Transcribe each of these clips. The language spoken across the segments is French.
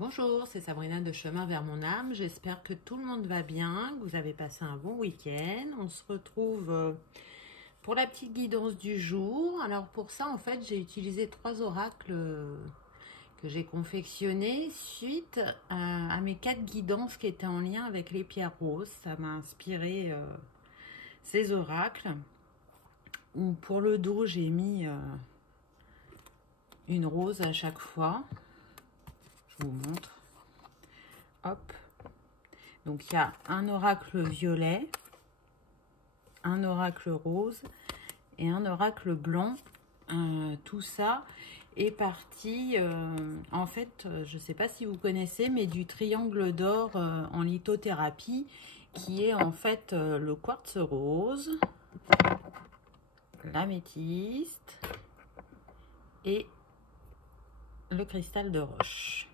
Bonjour, c'est Sabrina de Chemin vers mon âme. J'espère que tout le monde va bien, que vous avez passé un bon week-end. On se retrouve pour la petite guidance du jour. Alors pour ça, en fait, j'ai utilisé 3 oracles que j'ai confectionnés suite à mes 4 guidances qui étaient en lien avec les pierres roses. Ça m'a inspiré ces oracles. Pour le dos, j'ai mis une rose à chaque fois. Je vous montre. Hop. Donc, il y a un oracle violet, un oracle rose et un oracle blanc. Tout ça est parti, en fait, je ne sais pas si vous connaissez, mais du triangle d'or en lithothérapie, qui est en fait le quartz rose, l'améthyste et le cristal de roche.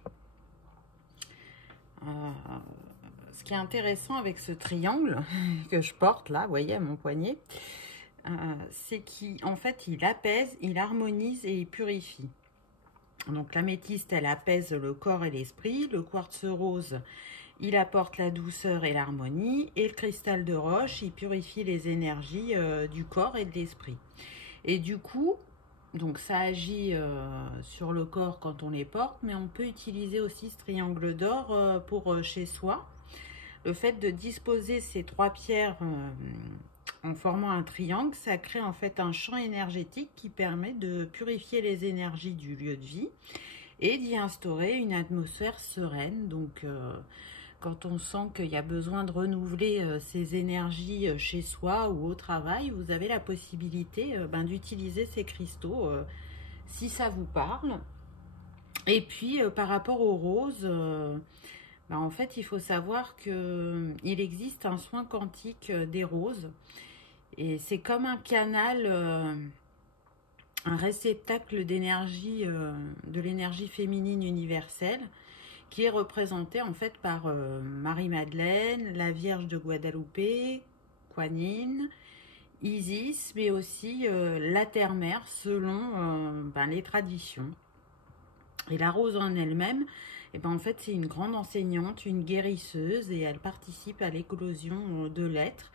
Ce qui est intéressant avec ce triangle que je porte là, vous voyez, à mon poignet, c'est qu'en fait, il apaise, il harmonise et il purifie. Donc l'améthyste, elle apaise le corps et l'esprit. Le quartz rose, il apporte la douceur et l'harmonie. Et le cristal de roche, il purifie les énergies du corps et de l'esprit. Et du coup, donc ça agit sur le corps quand on les porte, mais on peut utiliser aussi ce triangle d'or pour chez soi. Le fait de disposer ces 3 pierres en formant un triangle, ça crée en fait un champ énergétique qui permet de purifier les énergies du lieu de vie et d'y instaurer une atmosphère sereine. Donc quand on sent qu'il y a besoin de renouveler ces énergies chez soi ou au travail, vous avez la possibilité d'utiliser ces cristaux si ça vous parle. Et puis par rapport aux roses, en fait, il faut savoir qu'il existe un soin quantique des roses. Et c'est comme un canal, un réceptacle d'énergie, de l'énergie féminine universelle, qui est représenté en fait par Marie-Madeleine, la Vierge de Guadalupe, Kuan Yin, Isis, mais aussi la Terre-Mère selon les traditions. Et la rose en elle-même, en fait, c'est une grande enseignante, une guérisseuse, et elle participe à l'éclosion de l'être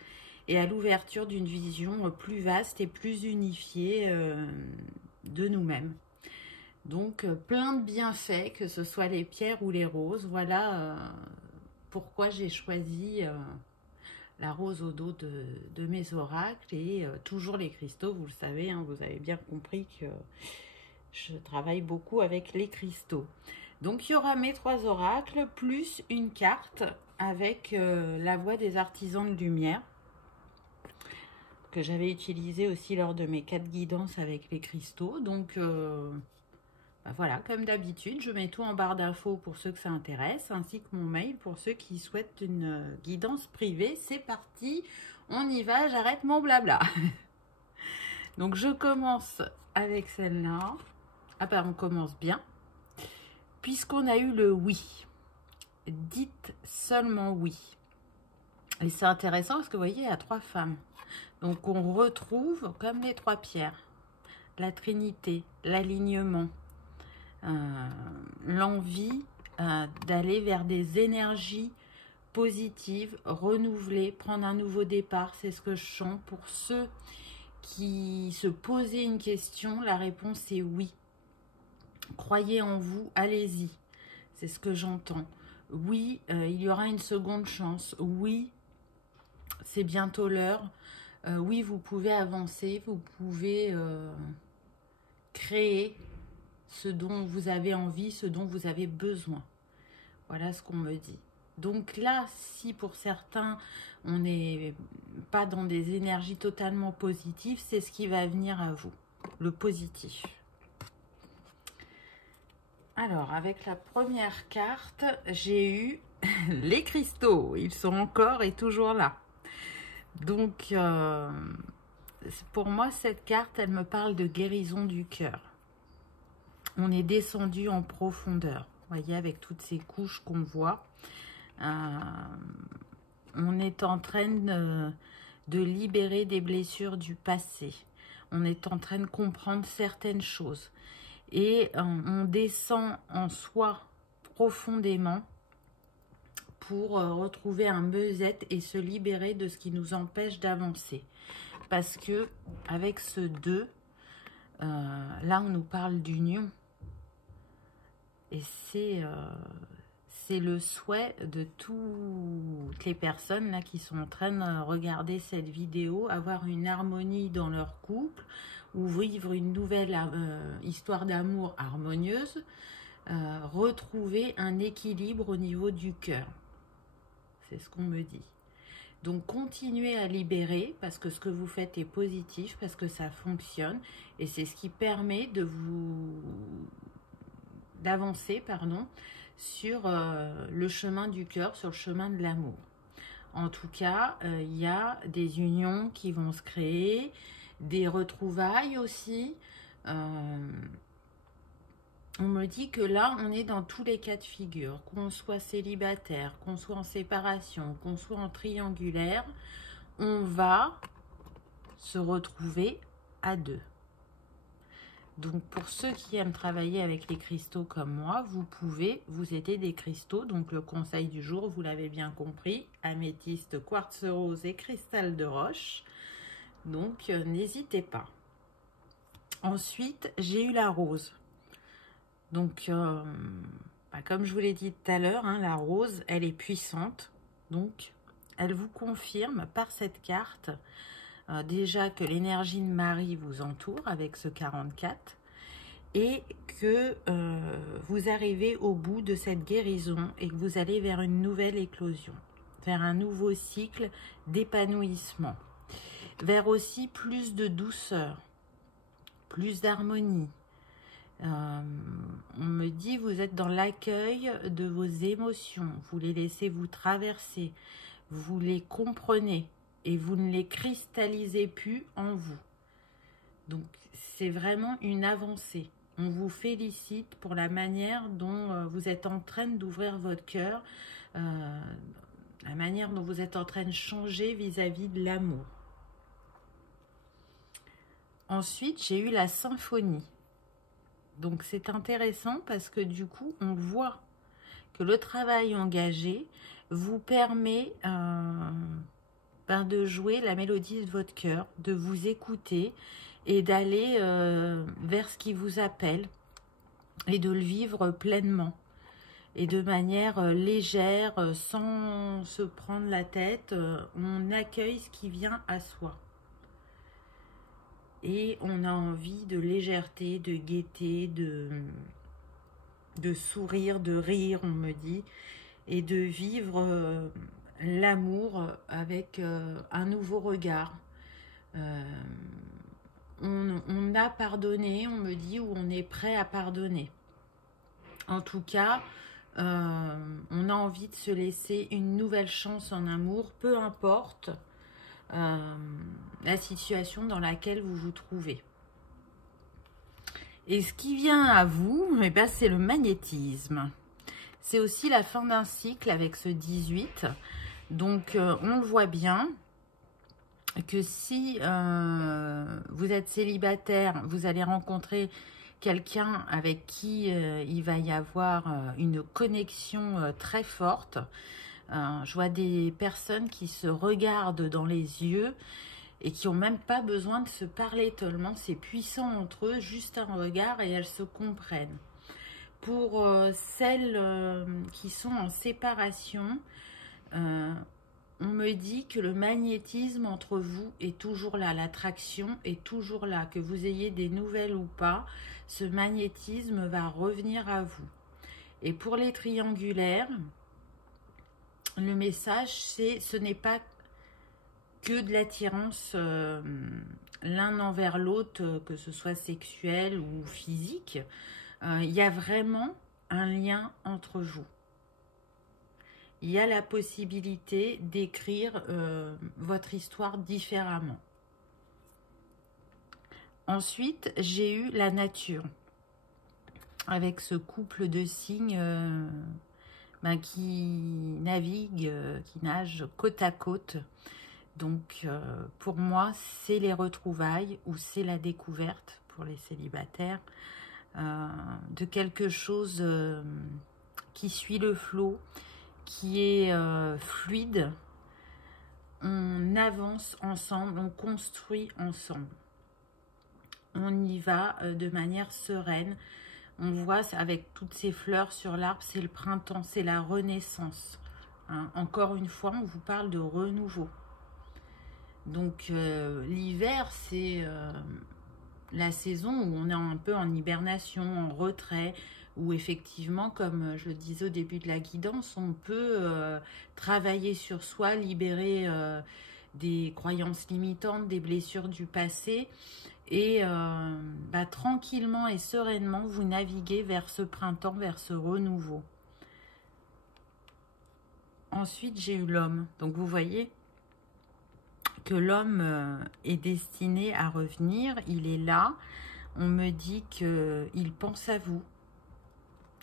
et à l'ouverture d'une vision plus vaste et plus unifiée de nous-mêmes. Donc, plein de bienfaits, que ce soit les pierres ou les roses. Voilà pourquoi j'ai choisi la rose au dos de mes oracles et toujours les cristaux. Vous le savez, hein, vous avez bien compris que je travaille beaucoup avec les cristaux. Donc, il y aura mes 3 oracles, plus une carte avec la voix des artisans de lumière, que j'avais utilisée aussi lors de mes 4 guidances avec les cristaux. Donc, voilà, comme d'habitude, je mets tout en barre d'infos pour ceux que ça intéresse, ainsi que mon mail pour ceux qui souhaitent une guidance privée. C'est parti, on y va, j'arrête mon blabla. Donc, je commence avec celle-là. Ah ben, on commence bien. Puisqu'on a eu le oui, dites seulement oui. Et c'est intéressant parce que vous voyez, il y a 3 femmes. Donc on retrouve comme les 3 pierres, la Trinité, l'alignement, l'envie d'aller vers des énergies positives, renouvelées, prendre un nouveau départ. C'est ce que je sens pour ceux qui se posaient une question. La réponse est oui. Croyez en vous, allez-y. C'est ce que j'entends. Oui, il y aura une seconde chance. Oui, c'est bientôt l'heure. Oui, vous pouvez avancer, vous pouvez créer ce dont vous avez envie, ce dont vous avez besoin. Voilà ce qu'on me dit. Donc là, si pour certains, on n'est pas dans des énergies totalement positives, c'est ce qui va venir à vous, le positif. Alors, avec la première carte, j'ai eu les cristaux. Ils sont encore et toujours là. Donc, pour moi, cette carte, elle me parle de guérison du cœur. On est descendu en profondeur. Vous voyez, avec toutes ces couches qu'on voit. On est en train de libérer des blessures du passé. On est en train de comprendre certaines choses. Et on descend en soi profondément pour retrouver un mieux-être et se libérer de ce qui nous empêche d'avancer. Parce que avec ce 2, là on nous parle d'union. Et c'est le souhait de toutes les personnes là qui sont en train de regarder cette vidéo, avoir une harmonie dans leur couple ou vivre une nouvelle histoire d'amour harmonieuse, retrouver un équilibre au niveau du cœur. C'est ce qu'on me dit. Donc continuez à libérer parce que ce que vous faites est positif, parce que ça fonctionne et c'est ce qui permet de d'avancer, sur le chemin du cœur, sur le chemin de l'amour. En tout cas, il y a des unions qui vont se créer, des retrouvailles aussi. On me dit que là, on est dans tous les cas de figure, qu'on soit célibataire, qu'on soit en séparation, qu'on soit en triangulaire, on va se retrouver à 2. Donc, pour ceux qui aiment travailler avec les cristaux comme moi, vous pouvez vous aider des cristaux. Donc, le conseil du jour, vous l'avez bien compris, améthyste, quartz rose et cristal de roche. Donc, n'hésitez pas. Ensuite, j'ai eu la rose. Donc, comme je vous l'ai dit tout à l'heure, la rose, elle est puissante. Donc, elle vous confirme par cette carte déjà que l'énergie de Marie vous entoure avec ce 44 et que vous arrivez au bout de cette guérison et que vous allez vers une nouvelle éclosion, vers un nouveau cycle d'épanouissement, vers aussi plus de douceur, plus d'harmonie. On me dit vous êtes dans l'accueil de vos émotions, vous les laissez vous traverser, vous les comprenez et vous ne les cristallisez plus en vous. Donc c'est vraiment une avancée. On vous félicite pour la manière dont vous êtes en train d'ouvrir votre cœur, la manière dont vous êtes en train de changer vis-à-vis de l'amour. Ensuite, j'ai eu la symphonie. Donc c'est intéressant parce que du coup, on voit que le travail engagé vous permet de jouer la mélodie de votre cœur, de vous écouter et d'aller vers ce qui vous appelle et de le vivre pleinement et de manière légère, sans se prendre la tête. On accueille ce qui vient à soi. Et on a envie de légèreté, de gaieté, de sourire, de rire, on me dit, et de vivre l'amour avec un nouveau regard. On a pardonné, on me dit, ou on est prêt à pardonner. En tout cas, on a envie de se laisser une nouvelle chance en amour, peu importe la situation dans laquelle vous vous trouvez. Et ce qui vient à vous, c'est le magnétisme. C'est aussi la fin d'un cycle avec ce 18. Donc, on le voit bien que si vous êtes célibataire, vous allez rencontrer quelqu'un avec qui il va y avoir une connexion très forte. Je vois des personnes qui se regardent dans les yeux et qui n'ont même pas besoin de se parler tellement c'est puissant entre eux, juste un regard et elles se comprennent. Pour celles qui sont en séparation, on me dit que le magnétisme entre vous est toujours là, l'attraction est toujours là, que vous ayez des nouvelles ou pas, ce magnétisme va revenir à vous. Et pour les triangulaires, le message c'est ce n'est pas que de l'attirance l'un envers l'autre, que ce soit sexuel ou physique. Il y a vraiment un lien entre vous. Il y a la possibilité d'écrire votre histoire différemment. Ensuite, j'ai eu la nature. Avec ce couple de signes qui navigue, qui nage côte à côte. Donc, pour moi, c'est les retrouvailles ou c'est la découverte pour les célibataires de quelque chose qui suit le flot, qui est fluide. On avance ensemble, on construit ensemble. On y va de manière sereine. On voit avec toutes ces fleurs sur l'arbre, c'est le printemps, c'est la renaissance. Hein. Encore une fois, on vous parle de renouveau. Donc l'hiver, c'est la saison où on est un peu en hibernation, en retrait, où effectivement, comme je le disais au début de la guidance, on peut travailler sur soi, libérer des croyances limitantes, des blessures du passé, et tranquillement et sereinement, vous naviguez vers ce printemps, vers ce renouveau. Ensuite, j'ai eu l'homme. Donc, vous voyez que l'homme est destiné à revenir. Il est là. On me dit qu'il pense à vous.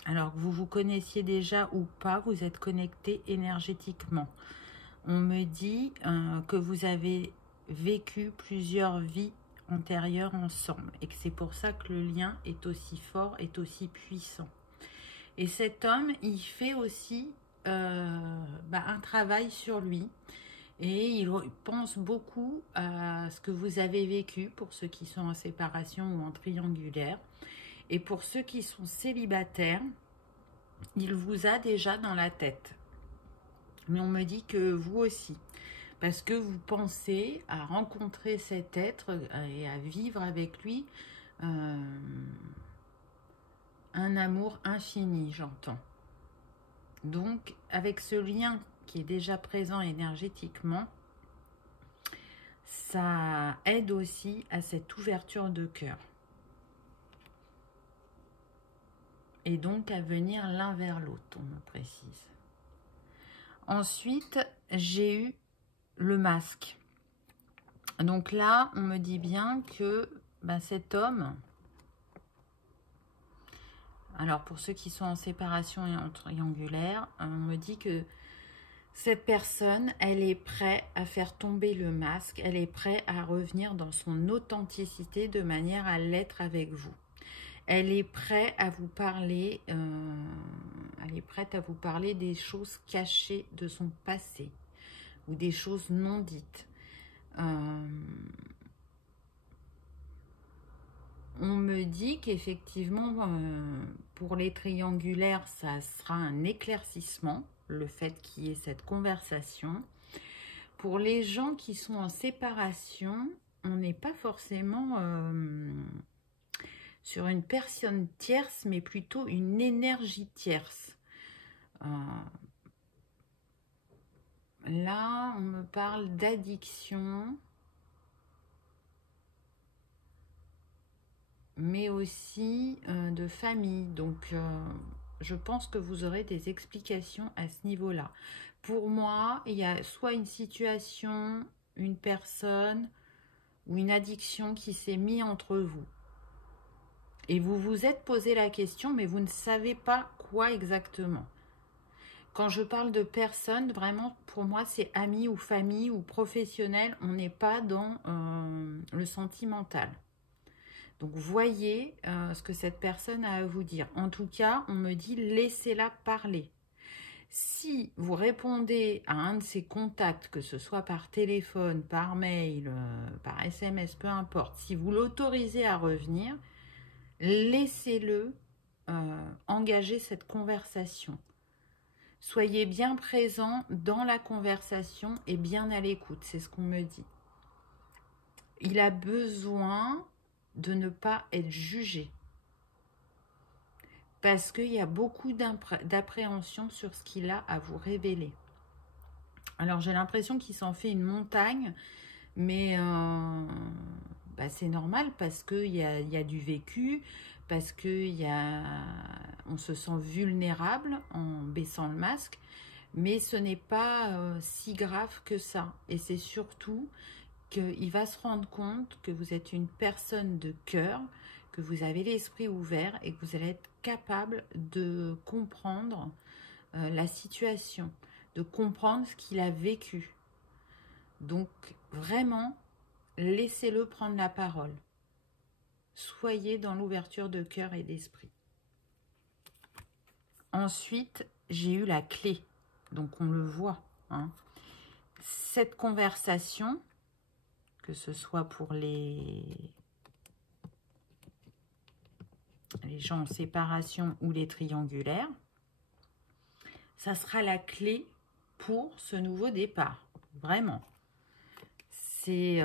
Alors que vous vous connaissiez déjà ou pas, vous êtes connecté énergétiquement. On me dit que vous avez vécu plusieurs vies antérieures ensemble et que c'est pour ça que le lien est aussi fort, est aussi puissant. Et cet homme, il fait aussi un travail sur lui et il pense beaucoup à ce que vous avez vécu pour ceux qui sont en séparation ou en triangulaire. Et pour ceux qui sont célibataires, il vous a déjà dans la tête. Mais on me dit que vous aussi, parce que vous pensez à rencontrer cet être et à vivre avec lui un amour infini, j'entends. Donc, avec ce lien qui est déjà présent énergétiquement, ça aide aussi à cette ouverture de cœur. Et donc à venir l'un vers l'autre, on me précise. Ensuite, j'ai eu le masque. Donc là, on me dit bien que cet homme, alors pour ceux qui sont en séparation et en triangulaire, on me dit que cette personne, elle est prête à faire tomber le masque, elle est prête à revenir dans son authenticité de manière à l'être avec vous. Elle est prête à vous parler, des choses cachées de son passé ou des choses non dites. On me dit qu'effectivement, pour les triangulaires, ça sera un éclaircissement, le fait qu'il y ait cette conversation. Pour les gens qui sont en séparation, on n'est pas forcément sur une personne tierce, mais plutôt une énergie tierce. Là, on me parle d'addiction, mais aussi de famille. Donc, je pense que vous aurez des explications à ce niveau-là. Pour moi, il y a soit une situation, une personne ou une addiction qui s'est mise entre vous. Et vous vous êtes posé la question, mais vous ne savez pas quoi exactement. Quand je parle de personne, vraiment, pour moi, c'est amis ou famille ou professionnel. On n'est pas dans le sentimental. Donc, voyez ce que cette personne a à vous dire. En tout cas, on me dit, laissez-la parler. Si vous répondez à un de ces contacts, que ce soit par téléphone, par mail, par SMS, peu importe, si vous l'autorisez à revenir, laissez-le engager cette conversation. Soyez bien présent dans la conversation et bien à l'écoute, c'est ce qu'on me dit. Il a besoin de ne pas être jugé. Parce qu'il y a beaucoup d'appréhension sur ce qu'il a à vous révéler. Alors j'ai l'impression qu'il s'en fait une montagne, mais c'est normal parce qu'il y a du vécu, parce qu'on se sent vulnérable en baissant le masque, mais ce n'est pas si grave que ça. Et c'est surtout qu'il va se rendre compte que vous êtes une personne de cœur, que vous avez l'esprit ouvert et que vous allez être capable de comprendre la situation, de comprendre ce qu'il a vécu. Donc, vraiment, laissez-le prendre la parole. Soyez dans l'ouverture de cœur et d'esprit. Ensuite, j'ai eu la clé. Donc, on le voit. Hein. Cette conversation, que ce soit pour les gens en séparation ou les triangulaires, ça sera la clé pour ce nouveau départ. Vraiment. C'est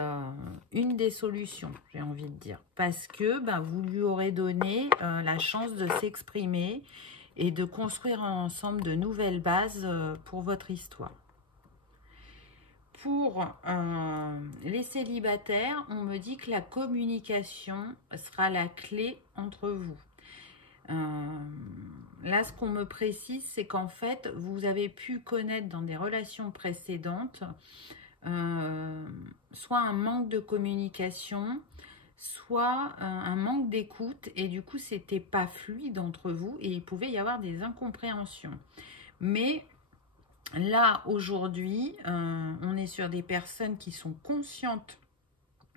une des solutions, j'ai envie de dire. Parce que vous lui aurez donné la chance de s'exprimer et de construire ensemble de nouvelles bases pour votre histoire. Pour les célibataires, on me dit que la communication sera la clé entre vous. Là, ce qu'on me précise, c'est qu'en fait, vous avez pu connaître dans des relations précédentes soit un manque de communication, soit un manque d'écoute, et du coup, c'était pas fluide entre vous, et il pouvait y avoir des incompréhensions. Mais là, aujourd'hui, on est sur des personnes qui sont conscientes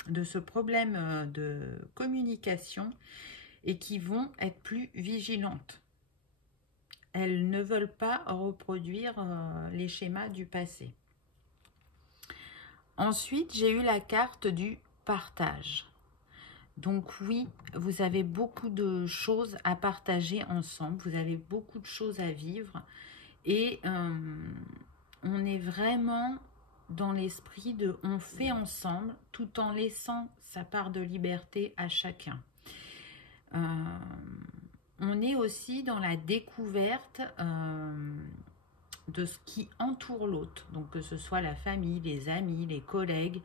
de ce problème de communication et qui vont être plus vigilantes. Elles ne veulent pas reproduire les schémas du passé. Ensuite, j'ai eu la carte du partage. Donc oui, vous avez beaucoup de choses à partager ensemble, vous avez beaucoup de choses à vivre et on est vraiment dans l'esprit de on fait ensemble tout en laissant sa part de liberté à chacun. On est aussi dans la découverte de ce qui entoure l'autre, donc que ce soit la famille, les amis, les collègues.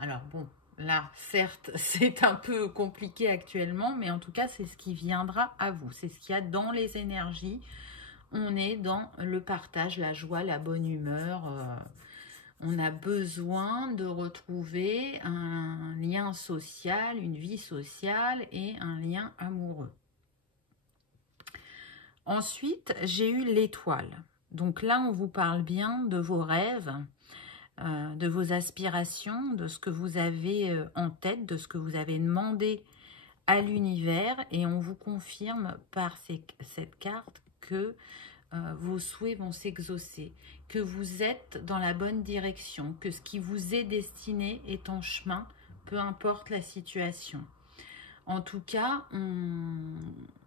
Alors bon, là, certes, c'est un peu compliqué actuellement, mais en tout cas, c'est ce qui viendra à vous. C'est ce qu'il y a dans les énergies. On est dans le partage, la joie, la bonne humeur. On a besoin de retrouver un lien social, une vie sociale et un lien amoureux. Ensuite, j'ai eu l'étoile. Donc là, on vous parle bien de vos rêves, de vos aspirations, de ce que vous avez en tête, de ce que vous avez demandé à l'univers. Et on vous confirme par cette carte que vos souhaits vont s'exaucer, que vous êtes dans la bonne direction, que ce qui vous est destiné est en chemin, peu importe la situation. En tout cas, on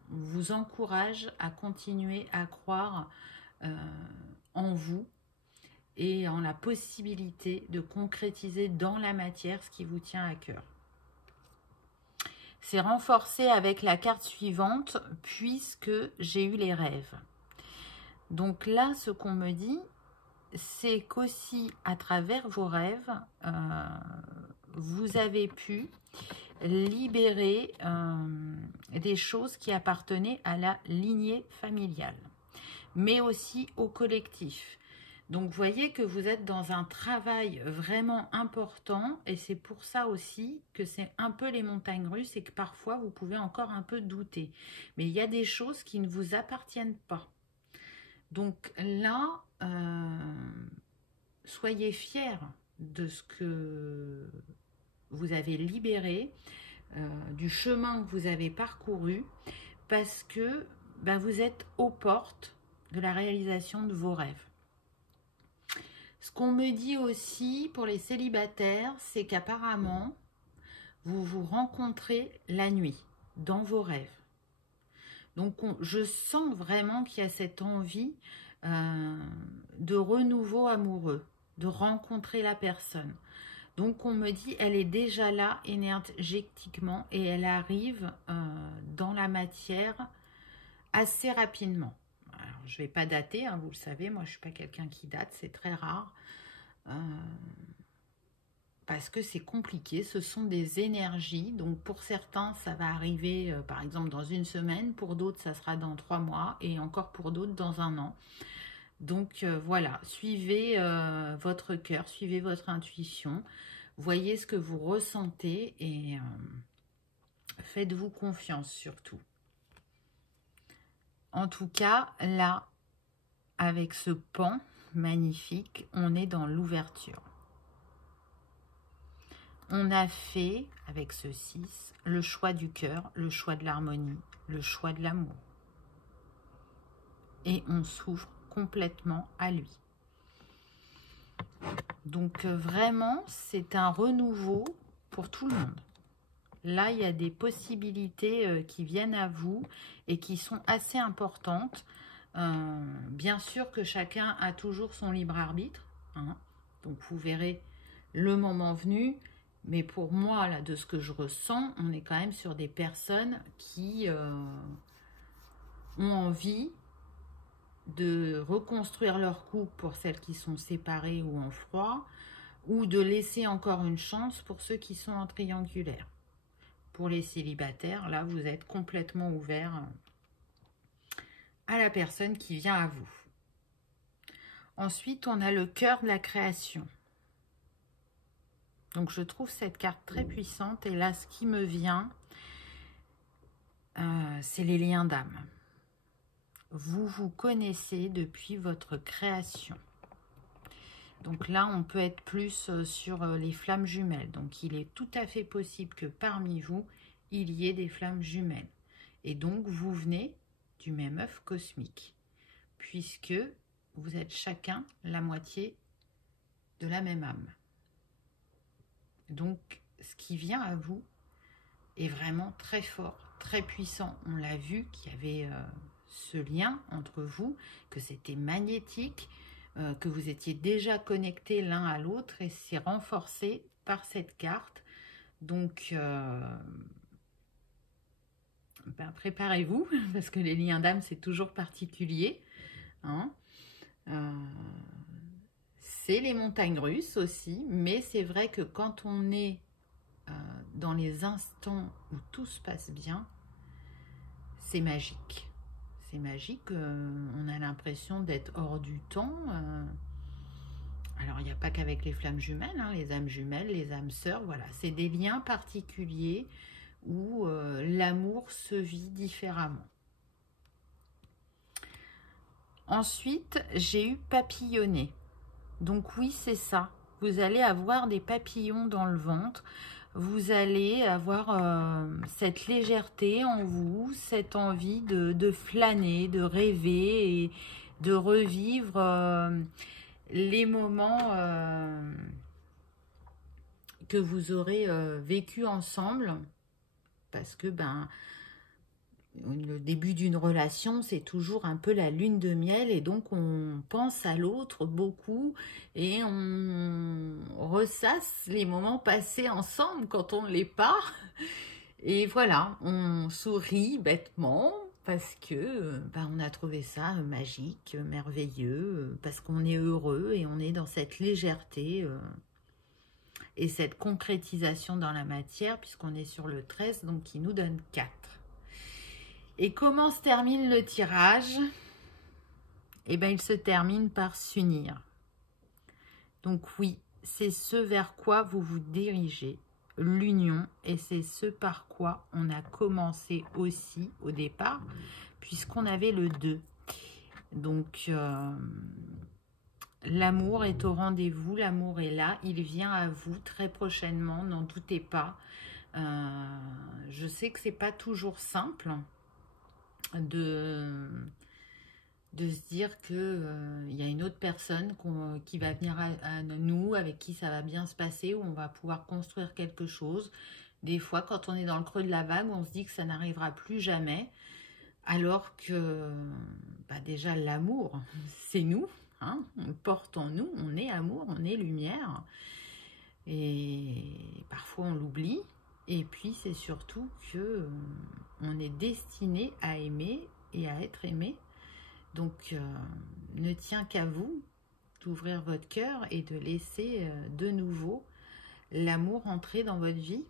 vous encourage à continuer à croire en vous et en la possibilité de concrétiser dans la matière ce qui vous tient à cœur. C'est renforcé avec la carte suivante puisque j'ai eu les rêves. Donc là, ce qu'on me dit, c'est qu'aussi à travers vos rêves, vous avez pu libérer des choses qui appartenaient à la lignée familiale, mais aussi au collectif. Donc, vous voyez que vous êtes dans un travail vraiment important et c'est pour ça aussi que c'est un peu les montagnes russes et que parfois, vous pouvez encore un peu douter. Mais il y a des choses qui ne vous appartiennent pas. Donc là, soyez fiers de ce que vous avez libéré, du chemin que vous avez parcouru, parce que vous êtes aux portes de la réalisation de vos rêves. Ce qu'on me dit aussi pour les célibataires, c'est qu'apparemment, vous vous rencontrez la nuit, dans vos rêves. Donc, je sens vraiment qu'il y a cette envie de renouveau amoureux, de rencontrer la personne. Donc, on me dit, elle est déjà là énergétiquement et elle arrive dans la matière assez rapidement. Alors, je ne vais pas dater, hein, vous le savez, moi je ne suis pas quelqu'un qui date, c'est très rare. Parce que c'est compliqué, ce sont des énergies. Donc pour certains, ça va arriver par exemple dans une semaine, pour d'autres, ça sera dans 3 mois et encore pour d'autres dans 1 an. Donc voilà, suivez votre cœur, suivez votre intuition, voyez ce que vous ressentez et faites-vous confiance surtout. En tout cas, là, avec ce pan magnifique, on est dans l'ouverture. On a fait, avec ce 6, le choix du cœur, le choix de l'harmonie, le choix de l'amour. et on s'ouvre complètement à lui. Donc vraiment, c'est un renouveau pour tout le monde. Là, il y a des possibilités qui viennent à vous et qui sont assez importantes. Bien sûr que chacun a toujours son libre arbitre, hein. Donc vous verrez le moment venu. Mais pour moi, là, de ce que je ressens, on est quand même sur des personnes qui ont envie de reconstruire leur couple pour celles qui sont séparées ou en froid, ou de laisser encore une chance pour ceux qui sont en triangulaire. Pour les célibataires, là, vous êtes complètement ouvert à la personne qui vient à vous. Ensuite, on a le cœur de la création. Donc, je trouve cette carte très puissante. Et là, ce qui me vient, c'est les liens d'âme. Vous vous connaissez depuis votre création. Donc là, on peut être plus sur les flammes jumelles. Donc, il est tout à fait possible que parmi vous, il y ait des flammes jumelles. Et donc, vous venez du même œuf cosmique, puisque vous êtes chacun la moitié de la même âme. Donc, ce qui vient à vous est vraiment très fort, très puissant. On l'a vu qu'il y avait ce lien entre vous, que c'était magnétique, que vous étiez déjà connectés l'un à l'autre et c'est renforcé par cette carte. Donc, préparez-vous, parce que les liens d'âme, c'est toujours particulier, hein. C'est les montagnes russes aussi, mais c'est vrai que quand on est dans les instants où tout se passe bien, c'est magique. C'est magique, on a l'impression d'être hors du temps. Alors, il n'y a pas qu'avec les flammes jumelles, hein, les âmes jumelles, les âmes sœurs, voilà. C'est des liens particuliers où l'amour se vit différemment. Ensuite, j'ai eu papillonner. Donc oui, c'est ça. Vous allez avoir des papillons dans le ventre. Vous allez avoir cette légèreté en vous, cette envie de flâner, de rêver et de revivre les moments que vous aurez vécu ensemble. Parce que le début d'une relation, c'est toujours un peu la lune de miel et donc on pense à l'autre beaucoup et on ressasse les moments passés ensemble quand on ne l'est pas. Et voilà, on sourit bêtement parce que on a trouvé ça magique, merveilleux, parce qu'on est heureux et on est dans cette légèreté et cette concrétisation dans la matière puisqu'on est sur le 13, donc qui nous donne 4. Et comment se termine le tirage? Eh bien, il se termine par s'unir. Donc oui, c'est ce vers quoi vous vous dirigez, l'union, et c'est ce par quoi on a commencé aussi au départ, puisqu'on avait le 2. Donc, l'amour est au rendez-vous, l'amour est là, il vient à vous très prochainement, n'en doutez pas. Je sais que c'est pas toujours simple de se dire que y a une autre personne qui va venir à nous, avec qui ça va bien se passer, où on va pouvoir construire quelque chose. Des fois, quand on est dans le creux de la vague, on se dit que ça n'arrivera plus jamais, alors que déjà l'amour, c'est nous, hein, on le porte en nous, on est amour, on est lumière, et parfois on l'oublie. Et puis, c'est surtout que on est destiné à aimer et à être aimé. Donc, ne tient qu'à vous d'ouvrir votre cœur et de laisser de nouveau l'amour entrer dans votre vie.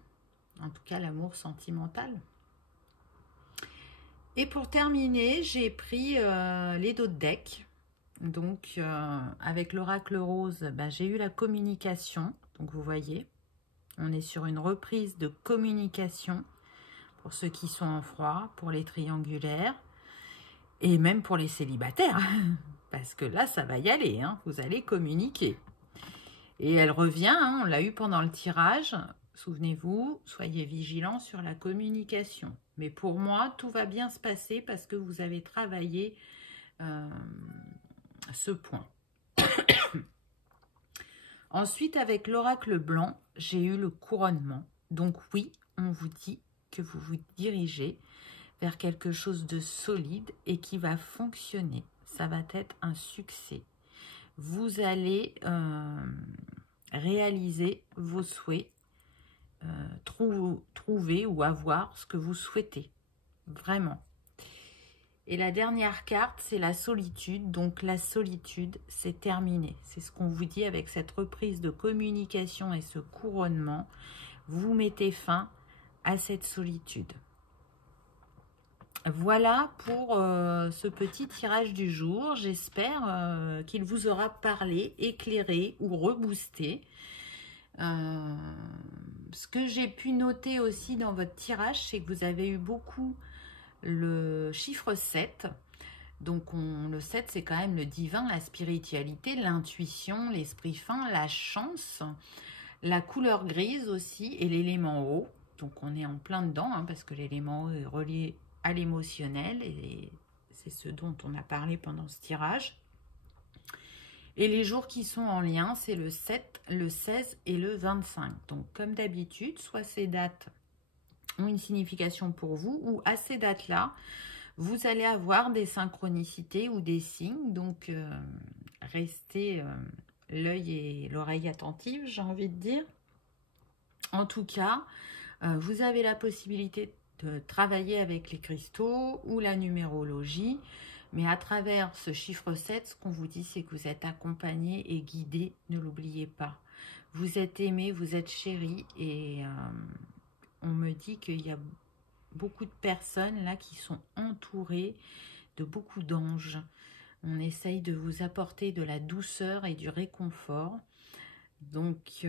En tout cas, l'amour sentimental. Et pour terminer, j'ai pris les dos de deck. Donc, avec l'oracle rose, j'ai eu la communication. Donc, vous voyez, on est sur une reprise de communication pour ceux qui sont en froid, pour les triangulaires et même pour les célibataires. Parce que là, ça va y aller, hein, vous allez communiquer. Et elle revient, hein, on l'a eu pendant le tirage. Souvenez-vous, soyez vigilants sur la communication. Mais pour moi, tout va bien se passer parce que vous avez travaillé ce point. Ensuite, avec l'oracle blanc, j'ai eu le couronnement. Donc oui, on vous dit que vous vous dirigez vers quelque chose de solide et qui va fonctionner. Ça va être un succès. Vous allez réaliser vos souhaits, trouver ou avoir ce que vous souhaitez. Vraiment. Et la dernière carte, c'est la solitude. Donc la solitude, c'est terminé. C'est ce qu'on vous dit avec cette reprise de communication et ce couronnement. Vous mettez fin à cette solitude. Voilà pour ce petit tirage du jour. J'espère qu'il vous aura parlé, éclairé ou reboosté. Ce que j'ai pu noter aussi dans votre tirage, c'est que vous avez eu beaucoup le chiffre 7. Donc le 7, c'est quand même le divin, la spiritualité, l'intuition, l'esprit fin, la chance, la couleur grise aussi et l'élément eau. Donc on est en plein dedans hein, parce que l'élément eau est relié à l'émotionnel et c'est ce dont on a parlé pendant ce tirage. Et les jours qui sont en lien, c'est le 7, le 16 et le 25. Donc comme d'habitude, soit ces dates ont une signification pour vous ou à ces dates-là, vous allez avoir des synchronicités ou des signes. Donc restez l'œil et l'oreille attentive, j'ai envie de dire. En tout cas, vous avez la possibilité de travailler avec les cristaux ou la numérologie. Mais à travers ce chiffre 7, ce qu'on vous dit, c'est que vous êtes accompagné et guidé. Ne l'oubliez pas. Vous êtes aimé, vous êtes chéri. Et on me dit qu'il y a beaucoup de personnes là qui sont entourées de beaucoup d'anges. On essaye de vous apporter de la douceur et du réconfort. Donc,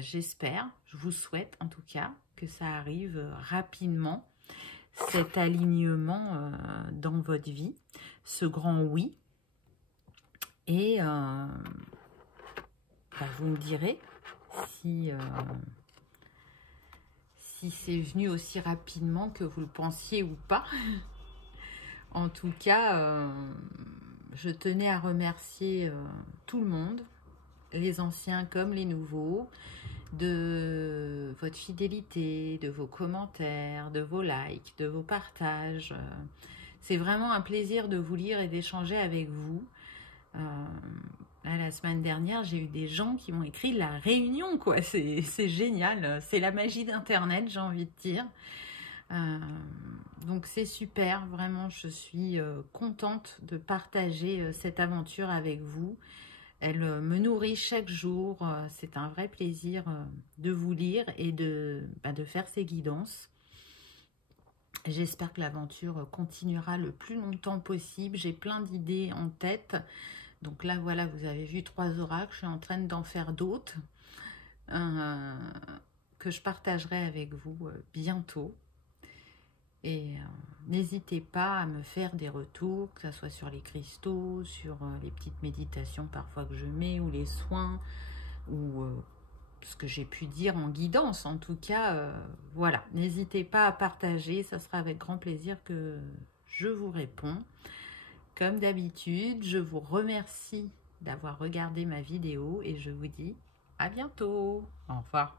j'espère, je vous souhaite en tout cas que ça arrive rapidement. Cet alignement dans votre vie, ce grand oui. Et vous me direz si c'est venu aussi rapidement que vous le pensiez ou pas. En tout cas, je tenais à remercier tout le monde, les anciens comme les nouveaux, de votre fidélité, de vos commentaires, de vos likes, de vos partages. C'est vraiment un plaisir de vous lire et d'échanger avec vous. La semaine dernière, j'ai eu des gens qui m'ont écrit la réunion, quoi. C'est génial. C'est la magie d'Internet, j'ai envie de dire. Donc c'est super. Vraiment, je suis contente de partager cette aventure avec vous. Elle me nourrit chaque jour. C'est un vrai plaisir de vous lire et de faire ces guidances. J'espère que l'aventure continuera le plus longtemps possible. J'ai plein d'idées en tête. Donc là, voilà, vous avez vu 3 oracles. Je suis en train d'en faire d'autres que je partagerai avec vous bientôt. Et n'hésitez pas à me faire des retours, que ce soit sur les cristaux, sur les petites méditations parfois que je mets, ou les soins, ou ce que j'ai pu dire en guidance. En tout cas, voilà, n'hésitez pas à partager, ça sera avec grand plaisir que je vous réponds. Comme d'habitude, je vous remercie d'avoir regardé ma vidéo et je vous dis à bientôt. Au revoir.